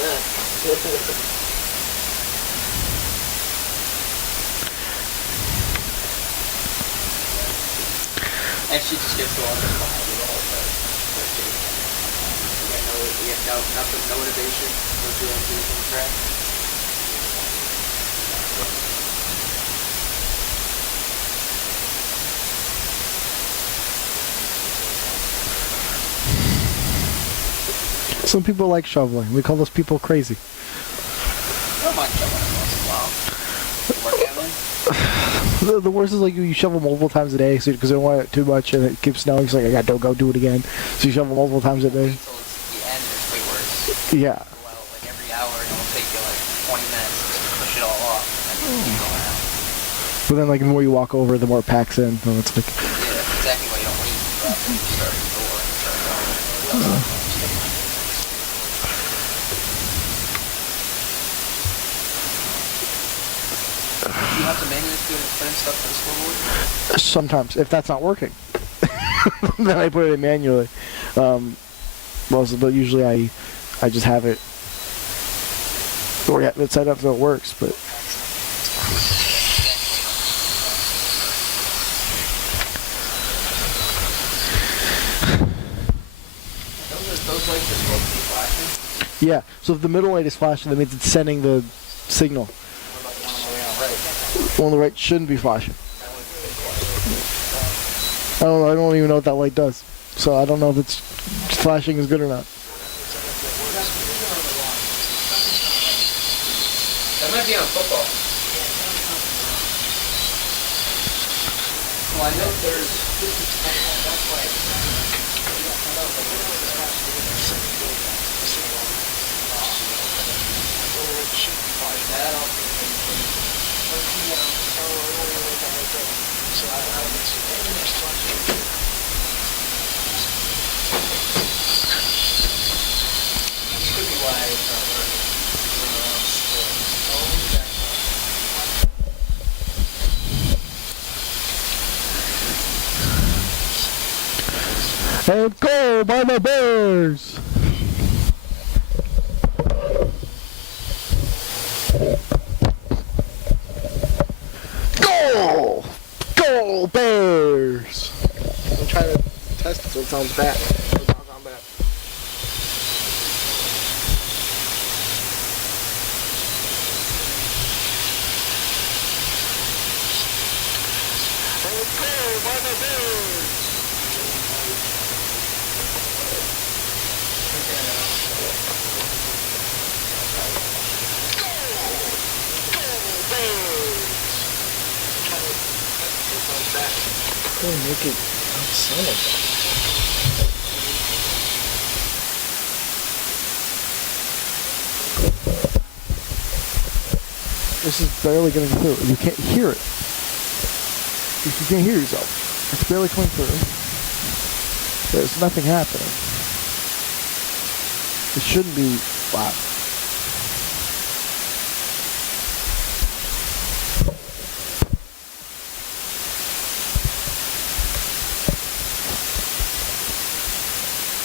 And she just gets to watch us behind the whole time. We have no innovation, no doing anything correct. Some people like shoveling. We call those people crazy. I don't mind shoveling once in a while. Work ethic. The worst is like you shovel multiple times a day because you don't want it too much and it keeps snowing. So like, I gotta go do it again. So you shovel multiple times a day. Until it's the end, it's way worse. Yeah. Go out like every hour and it'll take you like 20 minutes to push it all off and then keep going out. But then like the more you walk over, the more it packs in. So it's like. Yeah, exactly why you don't leave. You go out there, you start the door and start going. Do you have to manually put in stuff to the scoreboard? Sometimes, if that's not working, then I put it in manually. But usually I just have it, or yeah, it's set up so it works. But Those lights are supposed to be flashing. yeah, so if the middle light is flashing, that means it's sending the signal. What about the one on the way out right? The one on the right shouldn't be flashing. I don't even know what that light does. So I don't know if it's flashing is good or not. That might be on football. Well, I know there's... And go by the Bears! Go! Go Bears! I'm trying to test it so it sounds bad. So doggone bad. And go by the Bears! Make it outside. This is barely getting through. You can't hear it. You can't hear yourself. It's barely coming through. There's nothing happening. It shouldn't be loud.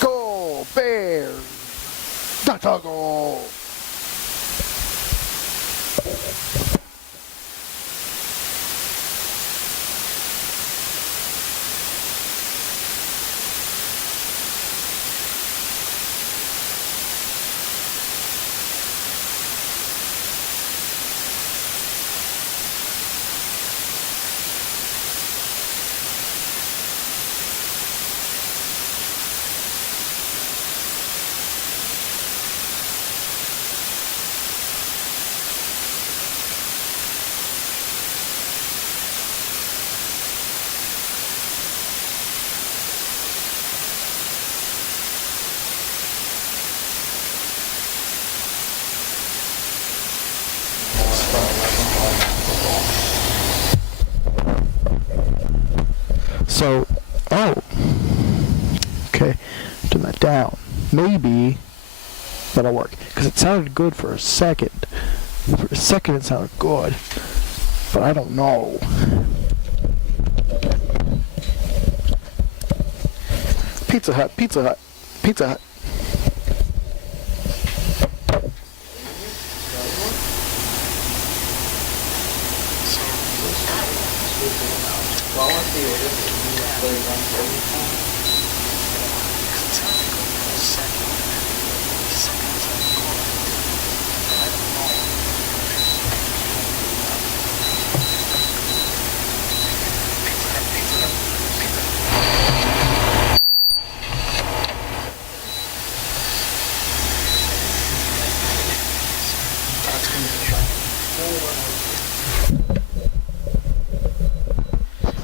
Go Bears! That's goal! So, okay, turn that down. Maybe that'll work. Because it sounded good for a second. For a second it sounded good. But I don't know. Pizza Hut, Pizza Hut, Pizza Hut. see what it is. Play one for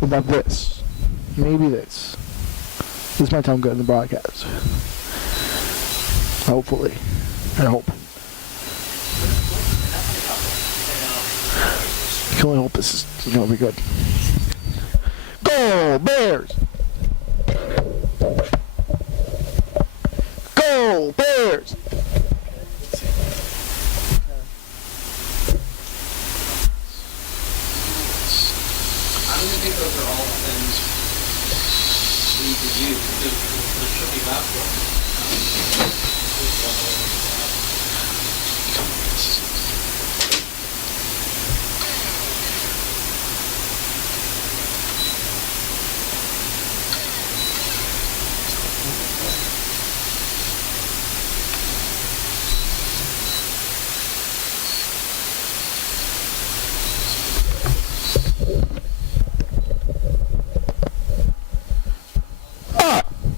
What about this? Maybe this. This might sound good in the broadcast. Hopefully. I hope. I can only hope this is going to be good. Go Bears! Go Bears! I don't think those are all things we could use. There should be basketball.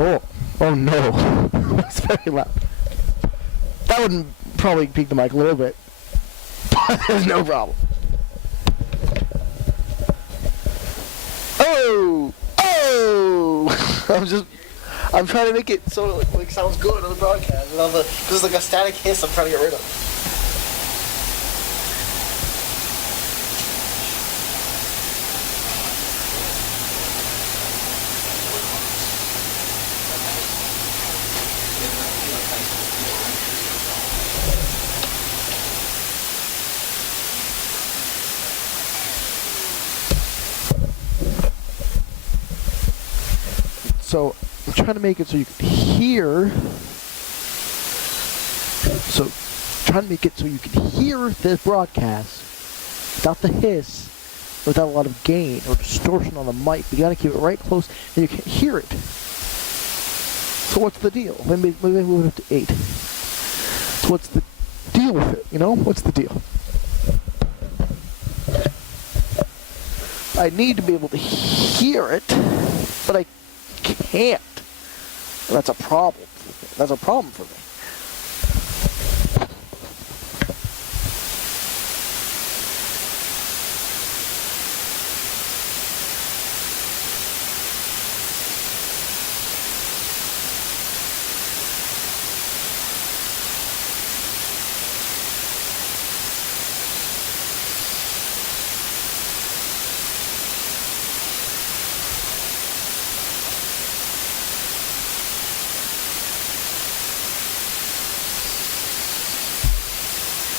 Oh, oh no. That's very loud. That would probably peak the mic a little bit. But there's no problem. Oh! Oh! I'm trying to make it so it like sounds good on the broadcast. And there's like a static hiss I'm trying to get rid of. So I'm trying to make it so you can hear. So trying to make it so you can hear this broadcast without the hiss, without a lot of gain or distortion on the mic. But you gotta keep it right close and you can hear it. So what's the deal? Maybe we'll have to 8. So what's the deal with it? You know, what's the deal? I need to be able to hear it, but I can't. And that's a problem. That's a problem for me.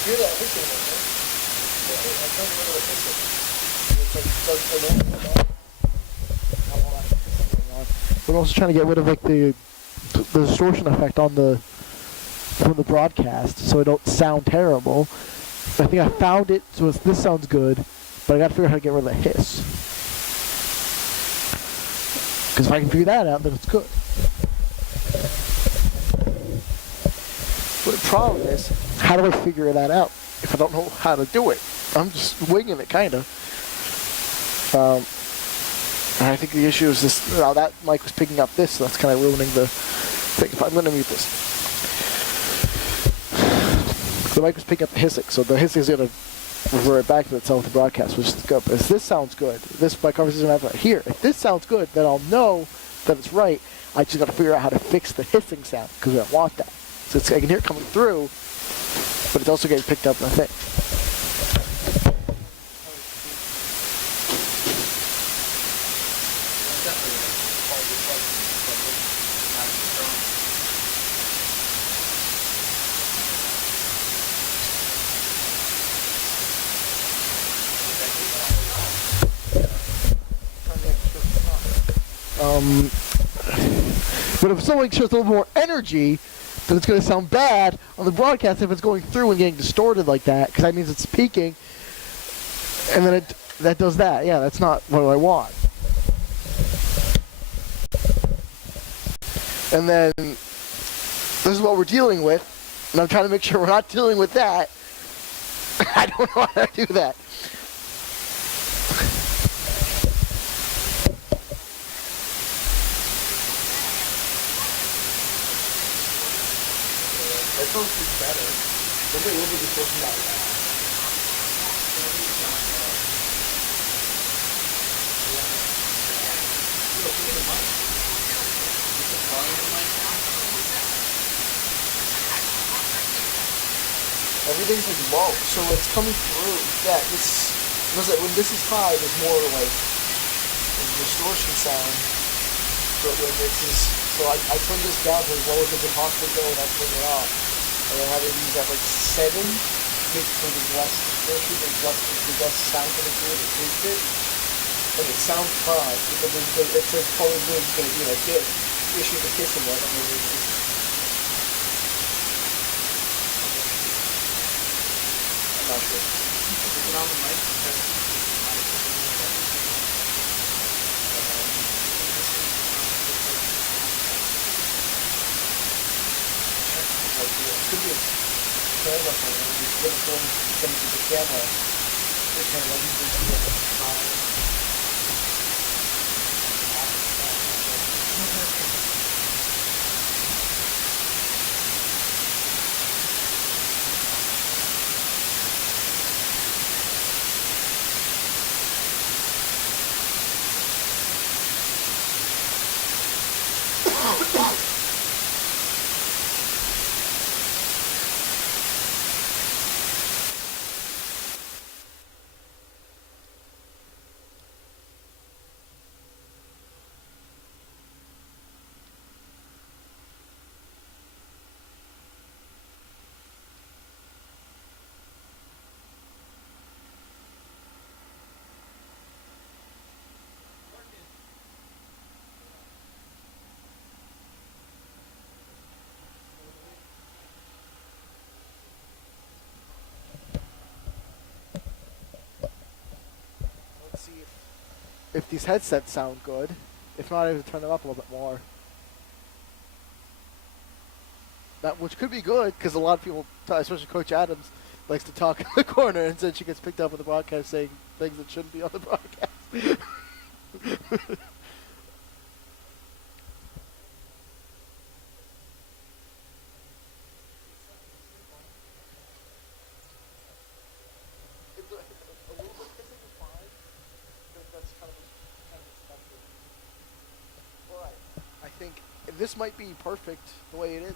Hear that hissing But I'm also trying to get rid of like the distortion effect on from the broadcast, so it don't sound terrible. I think I found it, so this sounds good, but I got to figure out how to get rid of the hiss. Because if I can figure that out, then it's good. But the problem is, how do I figure that out if I don't know how to do it? I'm just winging it, kind of. And I think the issue is this. Now that mic was picking up this, so that's kind of ruining the thing. I'm going to mute this. The mic was picking up the hissing, so the hissing is going to revert back to itself with the broadcast, which is good. But if this sounds good, my conversation I have right here, if this sounds good, then I'll know that it's right. I just got to figure out how to fix the hissing sound, because I don't want that. So I can hear it coming through, but it's also getting picked up in the thing. But if someone shows a little more energy, then it's going to sound bad on the broadcast if it's going through and getting distorted like that, because that means it's peaking, and then that does that. Yeah, that's not what I want. And then this is what we're dealing with, and I'm trying to make sure we're not dealing with that. I don't know how to do that. That sounds better. Maybe a little bit before that. Everything's like low, so it's coming through. Yeah, this was it. When this is high, there's more like distortion sound. But when this is, so I turn this down to as low as it can possibly go, and I turn it off. And then have it use at like 7, make it so there's less distortion, there's less sound coming through it, boost it. And it sounds fine, because it says probably is going to be like this. Issue the kissing one, I mean, I'm not sure. Is it on the mic? Could be a camera thing. You're going to film something to the camera. It kind of let you Let's see if these headsets sound good. If not, I have to turn them up a little bit more. That, which could be good, because a lot of people, especially Coach Adams, likes to talk in the corner, and then she gets picked up on the broadcast saying things that shouldn't be on the broadcast. I think this might be perfect the way it is.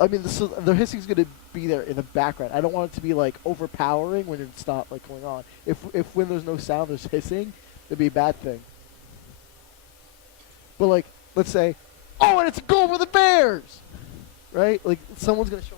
I mean, the hissing's going to be there in the background. I don't want it to be like overpowering when it's not like going on. If when there's no sound, there's hissing, it'd be a bad thing. But like, let's say, oh, and it's a goal for the Bears, right? Like someone's going to show